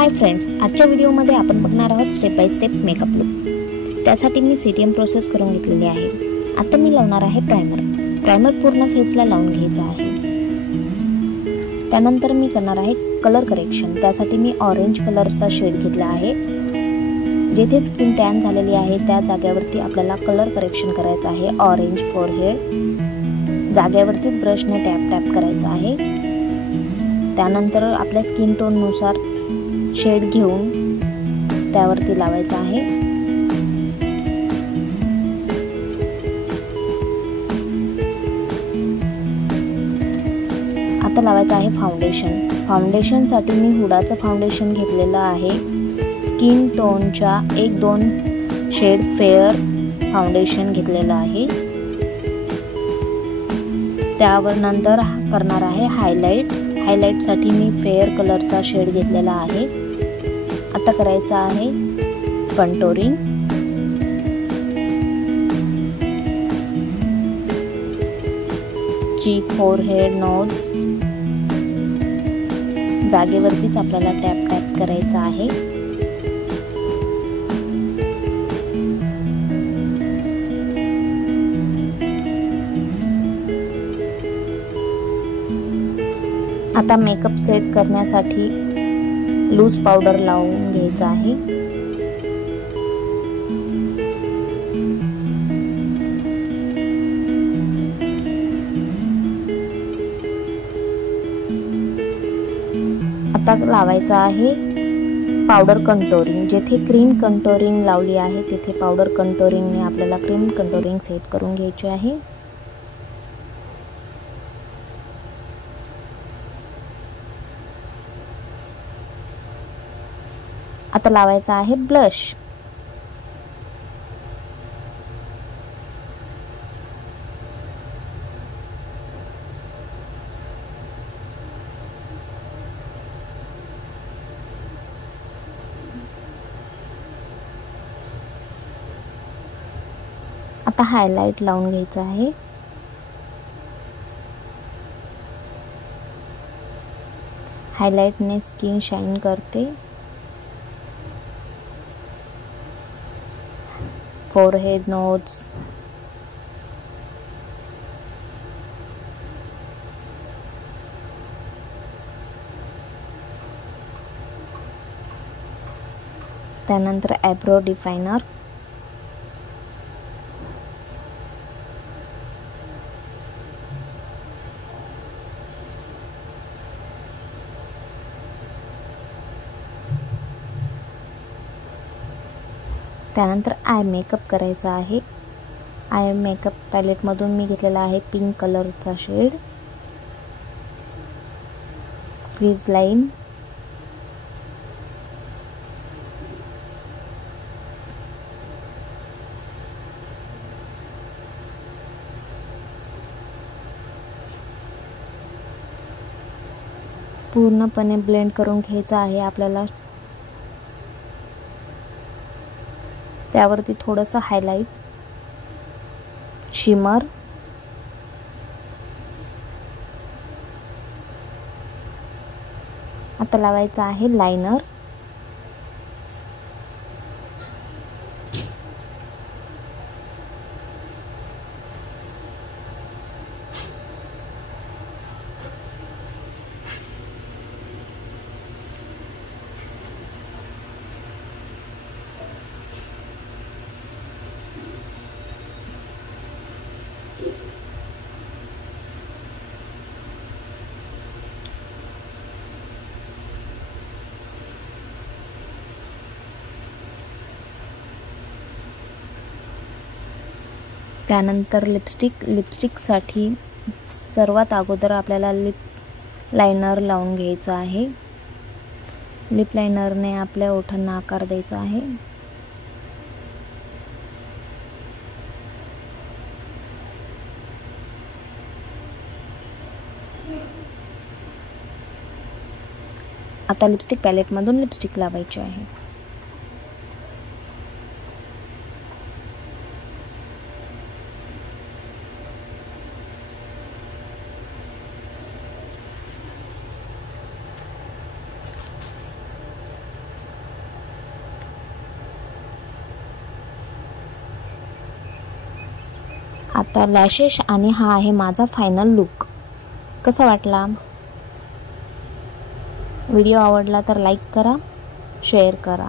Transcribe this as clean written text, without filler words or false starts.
Hi friends, आजच्या व्हिडिओमध्ये आपण बघणार आहोत step by step makeup look. त्यासाठी मी CTM प्रोसेस करून घेतलेली आहे। आता मी लावणार आहे प्रायमर पूर्ण फेसला लावून घ्यायचा आहे। त्यानंतर मी करणार आहे कलर करेक्शन। त्यासाठी मी ऑरेंज कलरचा शेड घेतला आहे। जेथे स्किन टॅन झालेली आहे त्या जागेवरती आपल्याला कलर करेक्शन करायचं आहे। ऑरेंज फोरहेड जागेवरतीच ब्रशने टॅप करायचं आहे। त्यानंतर आपल्या स्किन टोन नुसार शेड घेऊन त्यावरती लावायचा आहे। आता लावायचं आहे फाउंडेशन साठी मी हुडाचं फाउंडेशन घेतलेलं आहे। स्किन टोनच्या 1-2 शेड फेअर फाउंडेशन घेतलेलं आहे। त्यावर नंतर करणार आहे हायलाइट साठी मी फेअर कलरचा शेड घेतलेला आहे। आता करायचं आहे कंटोरिंग। चीक, फोरहेड, नोज जागेवरतीच आपल्याला टॅप करायचं आहे। आता मेकअप सेट करण्यासाठी लूज पावडर लावून घ्यायचा आहे। आता लावायचा आहे पावडर कंटोरिंग। जेथे क्रीम कंटोरिंग लावली आहे तिथे पावडर कंटोरिंगने आपल्याला क्रीम कंटोरिंग सेट करून घ्यायची आहे। आता लावायचा आहे ब्लश। आता हायलाइट लावून घ्यायचा आहे। हायलाइटने स्किन शाइन करते। फोरहेड, नोज त्यानंतर आयब्रो डिफायनर, त्यानंतर आय मेकअप करायचा आहे। आय मेकअप पॅलेट मधून मी घेतलेला आहे पिंक कलरचा शेड। क्रीज लाईन, पूर्णपणे ब्लेंड करून घ्यायचा आहे आपल्याला। त्यावरती थोडंसं हायलाइट, शिमर, आता लावायचा आहे लायनर। त्यानंतर लिपस्टिक साठी सर्वात अगोदर आपल्याला लिप लायनर लावून घ्यायचा आहे। लिप लायनरने आपल्या ओठांना आकार द्यायचा आहे। आता लिपस्टिक पॅलेट मधून लिपस्टिक लावायची आहे। आता लॅशेस आणि हा आहे माझा फायनल लुक. कसा वाटला? व्हिडिओ आवडला तर लाईक करा, शेअर करा.